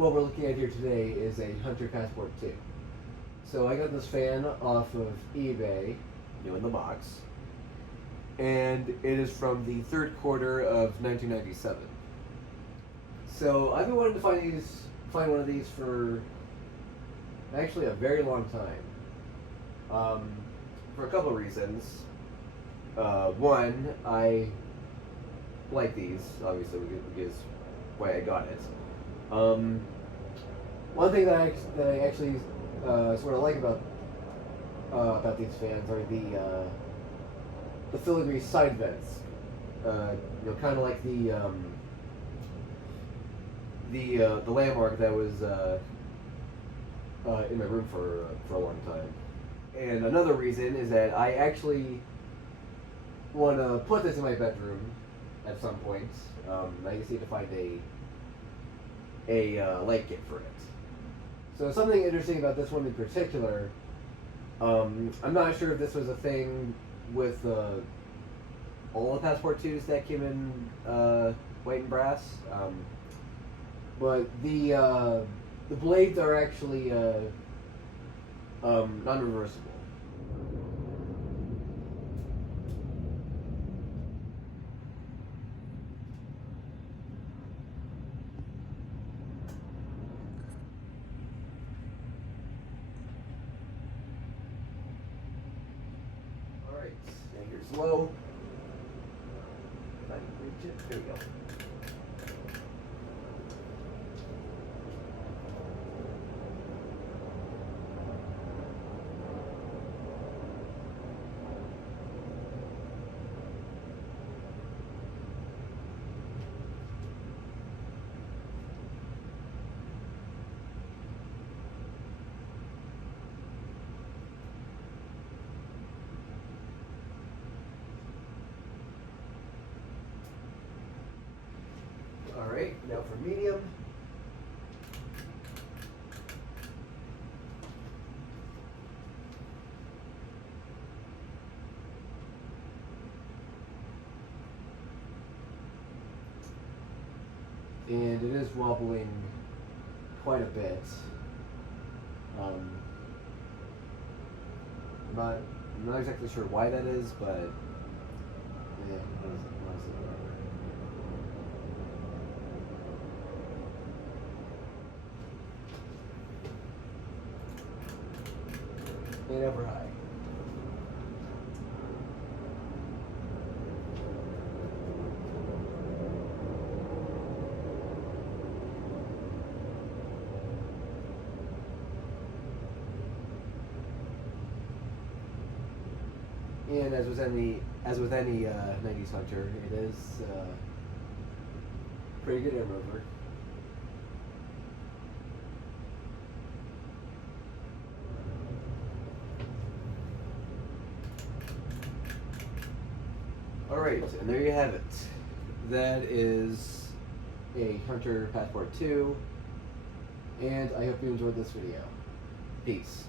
what we're looking at here today is a Hunter Passport 2. So I got this fan off of eBay, new in the box, and it is from the third quarter of 1997. So I've been wanting to find one of these for actually a very long time, for a couple of reasons. One, I like these, obviously, which is why I got it. One thing that I actually sort of like about these fans are the filigree side vents. Kind of like the landmark that was in my room for a long time. And another reason is that I actually want to put this in my bedroom at some point. I just need to find a light kit for it. So something interesting about this one in particular, I'm not sure if this was a thing with all the Passport 2s that came in white and brass, but the blades are actually non-reversible. Alright, and here's low. If I can reach it, there we go. Alright, now for medium. And it is wobbling quite a bit. I'm not exactly sure why that is, but yeah, honestly, whatever. And over high. And as with any 90s Hunter, it is pretty good air mover. Alright, and there you have it. That is a Hunter Passport 2, and I hope you enjoyed this video. Peace.